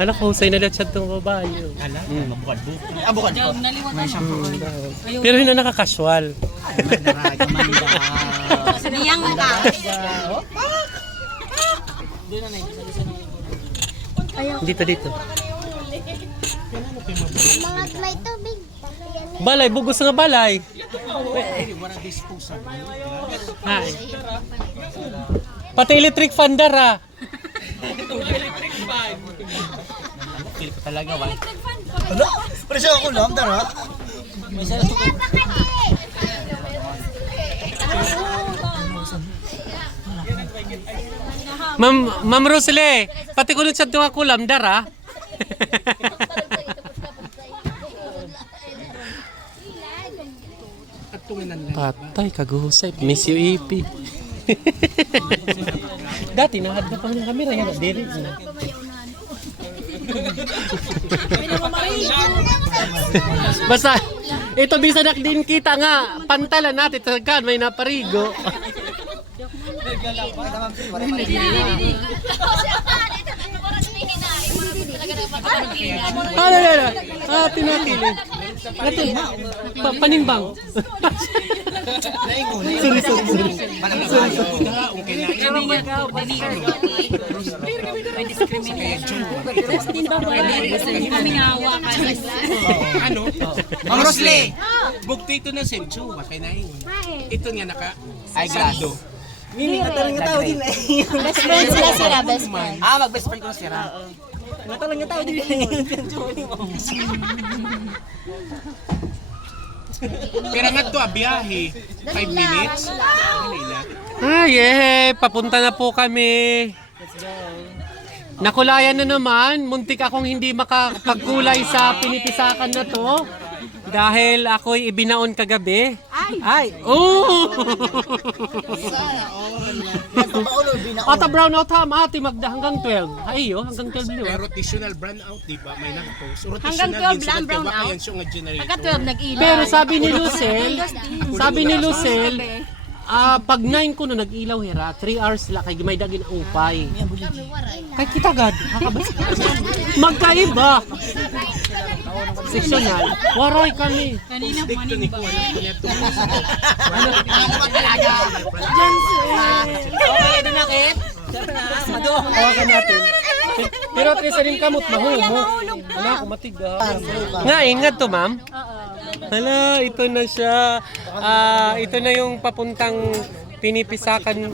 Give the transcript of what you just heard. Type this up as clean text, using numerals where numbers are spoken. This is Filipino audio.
Anak ko, husay na lahat siya itong babae. Ala, mabukad-bukad. Bukad ko. May shampoo. Pero hindi na nakakasual. Niyang ka. Dito. Mga may tubig. Balay, bugos nga balay. Ay. Pati electric fan dara. Feel ko talaga, why? Ano? Presyo ako lang, dara. May sarap ko. Ma'am Rosele, pati kulot sa tuwa kulam dara. Patay, kaguhusay. Miss you, EP. Dati, nahad na pa ng kamera. Yan, diri. Basta, ito bisa na din kita nga. Pantalan natin. Tagad, may naparigo. Tinakili. Panimbang. Sorry. Ano? Mang Rosle! Bugti ito na senchu, bakay na yun. Ito nga naka Eyeglass. Mimi, natalang nga tao din eh. Best friend sila sila, best friend. Mag-best friend ko na sira. Natalang nga tao din eh. Pero nga ito, biyahe. 5 minutes. Yeah, papunta na po kami. Nakulayan na naman. Muntik akong hindi makapagkulay sa pinipisakan na to. Dahil ako'y ibinaon kagabi. Ay! Oh! Ata brown out ha, ati magda hanggang 12. Ay, hanggang 12 liwa. Rotational brown out, di ba? May nakapost. Hanggang 12 lang brown out. Pagka 12 nag-ilaw. Pero sabi ni Lucel, pag 9 ko na nag-ilaw hera, 3 hours lang kay may dagin ang upay. Kay kita gad, magkaiba. Sectional. Waroy kami. Kanina manimbang. Hawakan natin. Pero at least rin kamot mahumok. Wala ako matiga. Nga, ingat to ma'am. Hala, ito na siya. Ito na yung papuntang pinipisakan